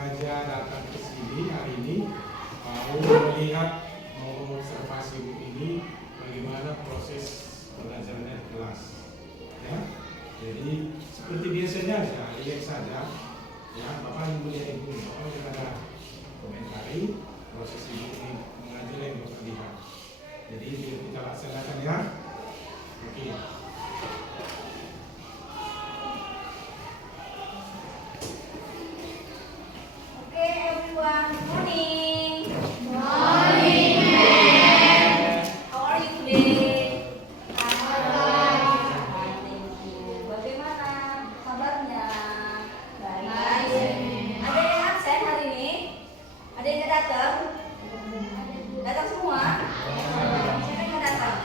sengaja datang ke sini hari ini mau melihat, mau mengobservasi buku ini bagaimana proses belajarnya di kelas. Ya, jadi seperti biasanya aja, relax saja. Ya, Bapak yang melihat ibu, Bapak yang ada komentari proses ibu ini mengajar yang Bapak lihat. Jadi biar kita laksanakan ya. Oke. Everyone, good morning. Morning, ma'am. How are you today? Thank you. Bagaimana kabarnya? Baik. Ada yang absen hari ini? Ada yang nggak datang? Datang semua? Siapa yang nggak datang?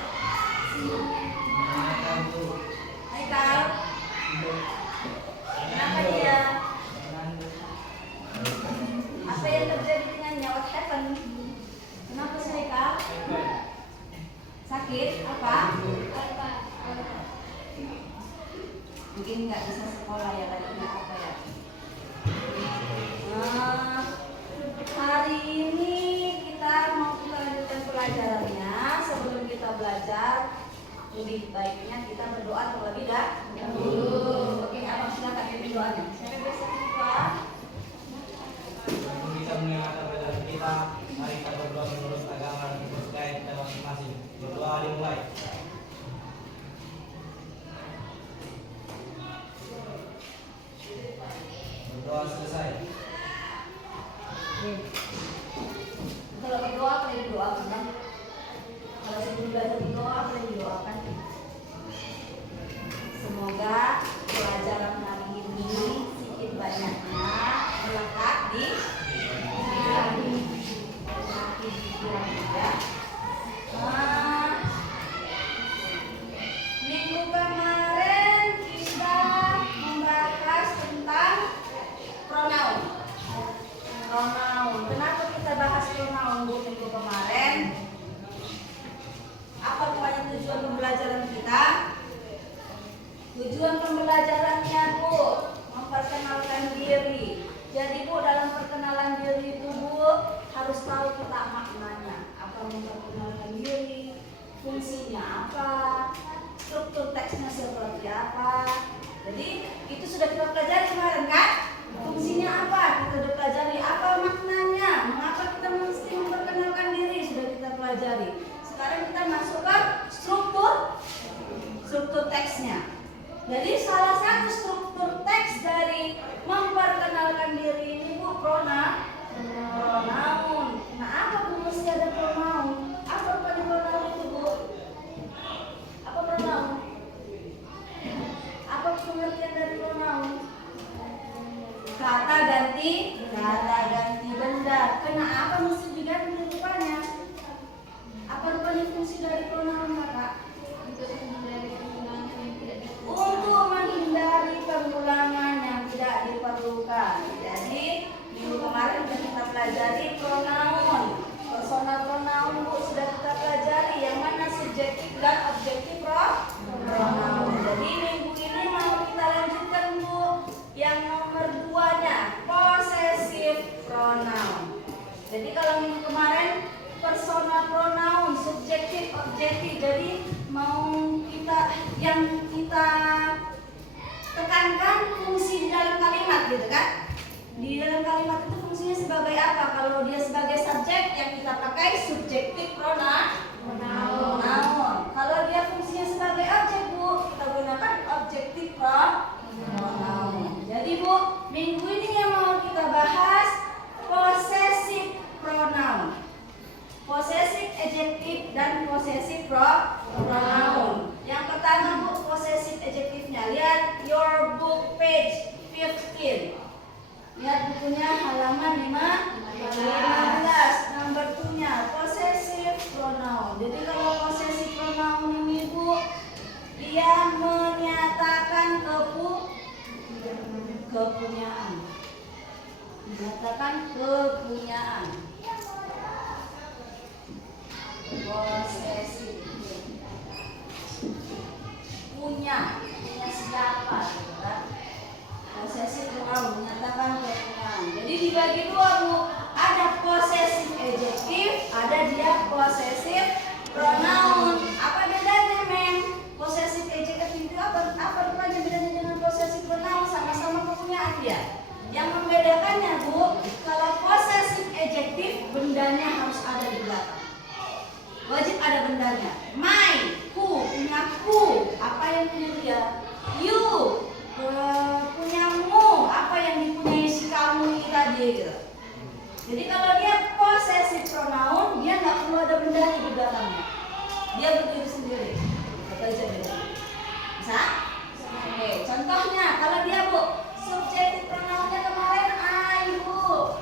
Haikal. Kenapa dia? Apa yang terjadi dengannya? What happened? Kenapa sih Haikal? Sakit? Apa? Mungkin nggak bisa sekolah ya tadinya apa ya? Hari ini kita mau melanjutkan pelajarannya. Sebelum kita belajar, lebih baiknya kita berdoa terlebih dahulu. Oke, abang silakan pimpin doanya. Siapa biasa berdoa? Untuk bisa mendengarkan pelajaran kita, mari kita berdoa menurut agama dan kepercayaan kita masing-masing. Berdoa dimulai. Berdoa selesai. Kalau berdoa apa yang didoakan, Bang? Kalau sebelum belajar berdoa apa yang didoakan? Semoga pelajaran hari ini sedikit banyaknya melekat di pikiran kita. Minggu kemarin kita membahas tentang pronoun. Kenapa kita bahas pronoun Bu minggu kemarin? Apa rupanya tujuan pembelajaran kita? Tujuan pembelajarannya Bu, memperkenalkan diri. Jadi Bu, dalam perkenalan diri itu Bu harus tahu kita maknanya. Apa memperkenalkan diri, fungsinya apa, struktur teksnya seperti apa. Jadi itu sudah kita pelajari kemarin kan? Fungsinya apa? Kita sudah pelajari. Apa maknanya? Mengapa kita mesti memperkenalkan diri? Sudah kita pelajari. Sekarang kita masuk ke struktur teksnya. Jadi salah satu struktur teks dari memperkenalkan diri ini Bu, pronoun. Nah, apa Bu mesti ada pronoun? Apa rupanya pronoun itu Bu? Apa pronoun? Apa pengertian dari pronoun? Kata ganti benda. Kenapa mesti diganti rupanya? Apa rupanya fungsi dari pronoun Kakak? Untuk menghindari pengulangan yang tidak diperlukan. Jadi minggu kemarin sudah kita pelajari pronoun, personal pronoun Bu sudah kita pelajari, yang mana subjektif dan objektif pronoun. Jadi minggu ini mau kita lanjutkan Bu yang nomor 2-nya, possessive pronoun. Jadi kalau minggu kemarin personal pronoun, subjektif, objektif. Jadi mau yang kita tekankan fungsi di dalam kalimat gitu kan? Di dalam kalimat itu fungsinya sebagai apa? Kalau dia sebagai subjek yang kita pakai subjektif pronoun. Kalau dia fungsinya sebagai objek Bu, kita gunakan objektif pronoun. Jadi Bu, minggu ini yang mau kita bahas possessive pronoun. Possessive adjective dan possessive pronoun. Yang pertama Bu, possessive adjectivenya. Lihat your book page 15. Lihat bukunya halaman 15. Number 2-nya possessive pronoun. Jadi kalau possessive pronoun ini Bu, dia menyatakan kepunyaan. Menyatakan kepunyaan. Posesif, punya siapa gitu kan? Posesif pronoun menyatakan kepunyaan. Jadi dibagi dibagi dua Bu. Ada possessive adjective, ada dia possessive pronoun. Apa bedanya men? Possessive adjective itu apa rupanya bedanya dengan possessive pronoun? Sama-sama kepunyaan dia. Yang membedakannya Bu, kalau possessive adjective bendanya harus ada di belakang. Wajib ada bendanya. My, who, punyaku, apa yang punya dia? You, punyamu, apa yang dipunyai si kamu ini tadi gitu. Jadi kalau dia possessive pronoun, dia nggak perlu ada bendanya di belakangnya. Dia berdiri sendiri. Kita bisa beda. Bisa? Oke, contohnya kalau dia Bu, subjektif pronounnya kemarin I Bu.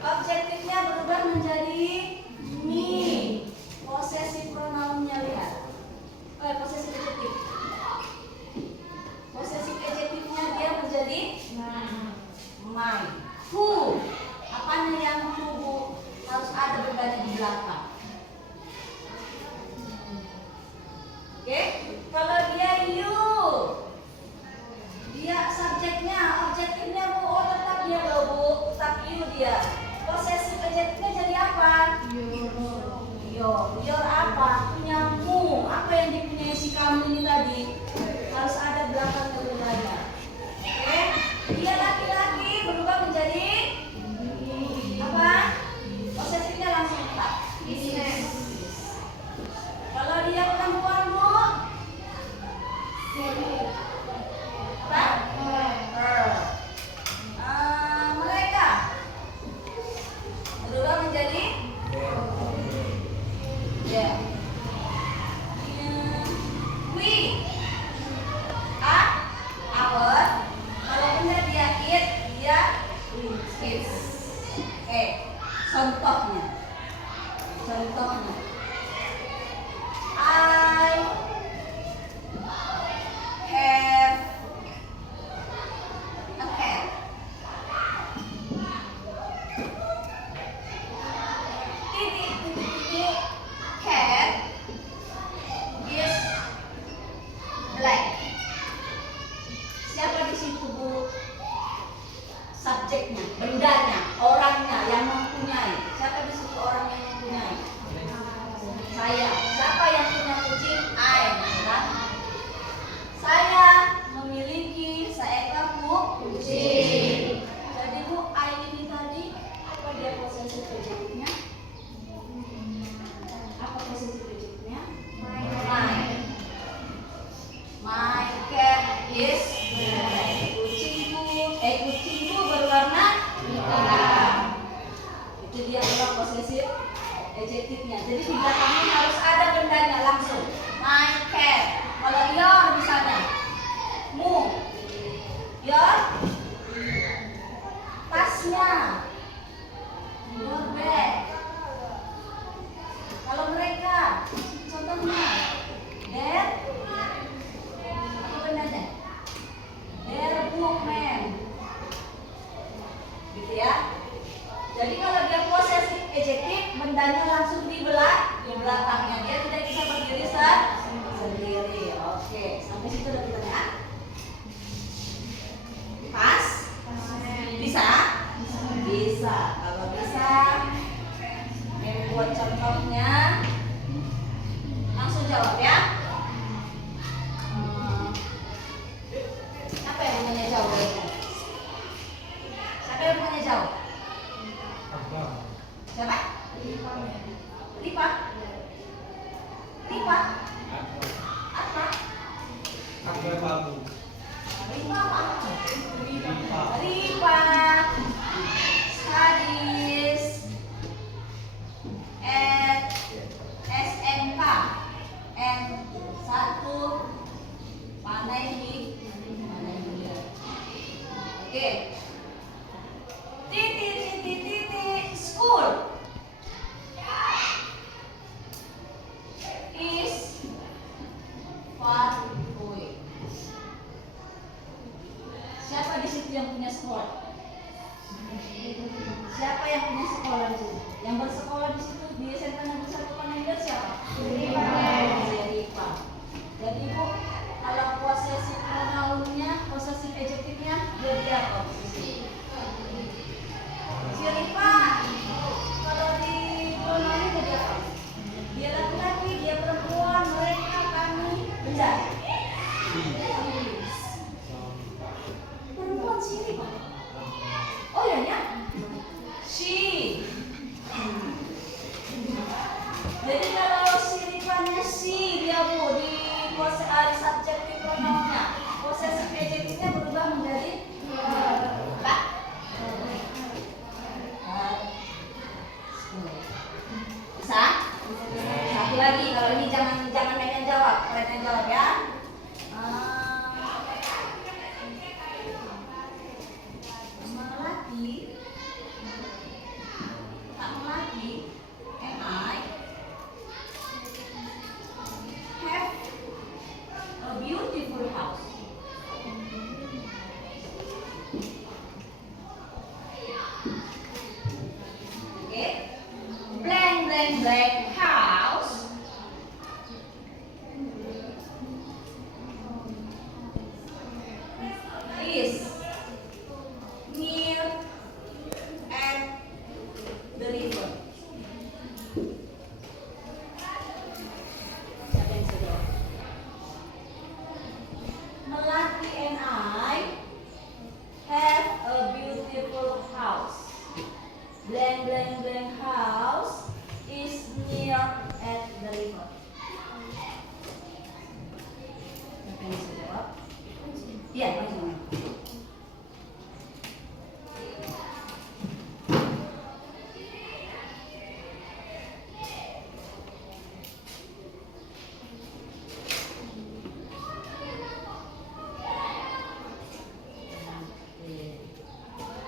Objektifnya berubah menjadi me. Possessive pronounnya lihat. Possessive adjective. Possessive adjectivenya dia menjadi my. Who. Apanya yang who harus ada bendanya di belakang. Oke, kalau dia you, dia subjeknya, objektifnya Bu, tetap dia loh Bu, tetap you dia. Possessive adjectivenya jadi apa? Your apa? Punyamu, apa yang dipunyai si kamu ini tadi harus ada belakangnya bendanya. Oke, dia laki-laki berubah menjadi apa? Possessifnya langsung tetap. Kalau dia perempuan Bu, apa? Her. Mereka berubah menjadi yeah. We, our. Kalau benda dia it, dia its. Contohnya. I have a cat. Cat is black. Siapa di situ Bu? Subjeknya, bendanya, orangnya yang mempunyai. Siapa di situ orang yang mempunyai? Saya. Siapa yang punya kucing? I. Kan? Saya memiliki seekor kucing. Jadi Bu, I ini tadi apa dia possessive adjective-nya? Apa possessive adjective-nya? My cat is black. Kucingku berwarna hitam. Itu dia adalah possessive adjective-nya. Jadi di belakangnya harus ada bendanya langsung. My cat. Kalau your misalnya, mu, your tasnya, your bag. Kalau mereka, contohnya, their apa bendanya? Their bookman. Gitu ya. Jadi kalau dia possessive adjective, bendanya langsung di belakangnya. Dia tidak bisa berdiri sendiri. Oke, sampai situ udah kita ya. Pas? Bisa? Bisa. Kalau bisa, buat contohnya, langsung jawab ya. Apa yang namanya jawab? Siapa yang punya jawab? Siapa? Lipa. Apa? Lipa apa? Lipa. Studies at SMK N1 Panai. Oke. School is far away. Siapa di situ yang punya sekolah? Siapa yang punya sekolah di situ? Yang bersekolah di situ di SMK Negeri 1 Panenggel siapa? Rifa. Jadi Bu, kalau possessive pronounnya, possessive adjective-nya dia apa? Oke. Blank blank blank house is near at the river. Siapa yang bisa jawab? Melati and I have a beautiful house. Blank blank blank house is near at the river. Siapa yang bisa jawab? Iya, maju.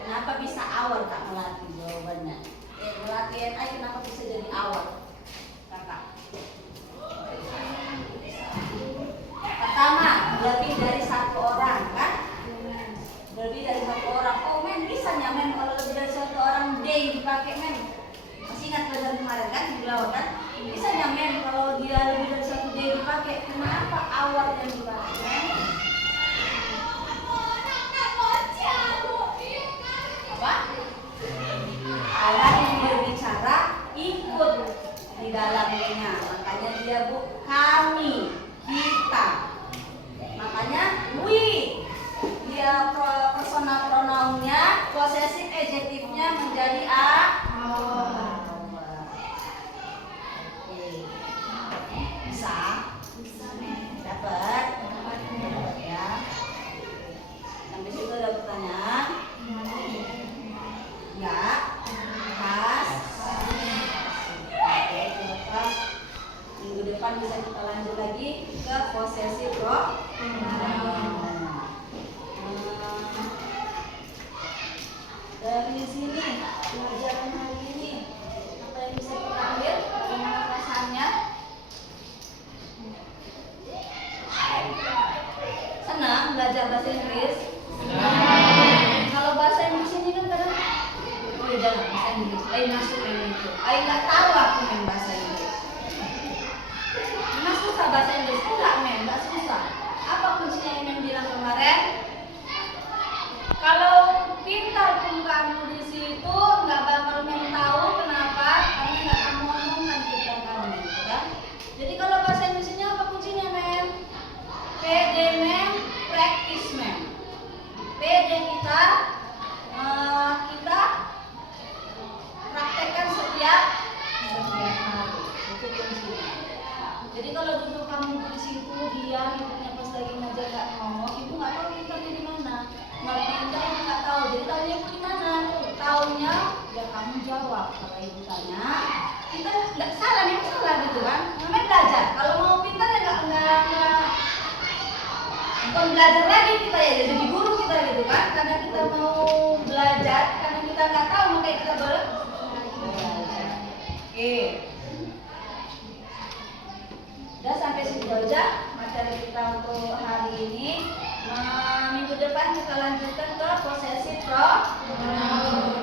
Kenapa bisa awal Kak Melati jawabannya? Melati NI kenapa bisa jadi awal? Kakak. Pertama, lebih dari satu orang kan? Lebih dari satu orang. Oh men, bisa men kalau lebih dari satu orang day dipakai men. Masih ingat pelajaran kemarin kan di laut kan? Bisa men kalau dia lebih dari satu day dipakai. Kenapa awal yang dipakai men? Apa? Orang yang berbicara ikut di dalamnya, makanya dia kami, kita, makanya we. Dia personal pronounnya, possessive adjektifnya menjadi our. Oke. Bisa? Dapat? Ya. Sampai situ ada pertanyaan? Enggak? Pas? Oke, terlepas. Minggu depan bisa kita lanjut lagi ke possessive pronoun. Dari sini pelajaran hari ini apa yang bisa kita ambil? Bagaimana perasaannya? Senang belajar bahasa Inggris? Kalau bahasa Inggris ini kan kadang oh ya jangan bahasa Inggris, masuk yang itu. Nggak tahu aku main bahasa Inggris. Mas susah bahasa Inggris? Enggak men, nggak susah. Apa kuncinya yang men bilang kemarin? Kalau pintar pun kamu di situ nggak bakal men tahu kenapa karena nggak kamu omongkan pintar kamu, gitu kan? Jadi kalau bahasa Inggrisnya apa kuncinya men? PD men, practice men. PD kita praktekkan setiap hari. Itu kuncinya. Jadi kalau dulu kamu di situ diam, ibunya pas lagi ngajar nggak ngomong, ibu nggak tahu pintarnya di mana. Pintar ibu nggak tahu. Jadi tahunya ibu di mana? Tahunya ya kamu jawab. Kalau ibu tanya, kita nggak salah, memang salah gitu kan? Namanya belajar. Kalau mau pintar ya nggak bukan belajar lagi kita ya jadi guru kita gitu kan? Karena kita mau belajar, karena kita nggak tahu makanya kita belajar. Oke. Udah sampai situ aja materi kita untuk hari ini. Minggu depan kita lanjutkan ke possessive pronoun.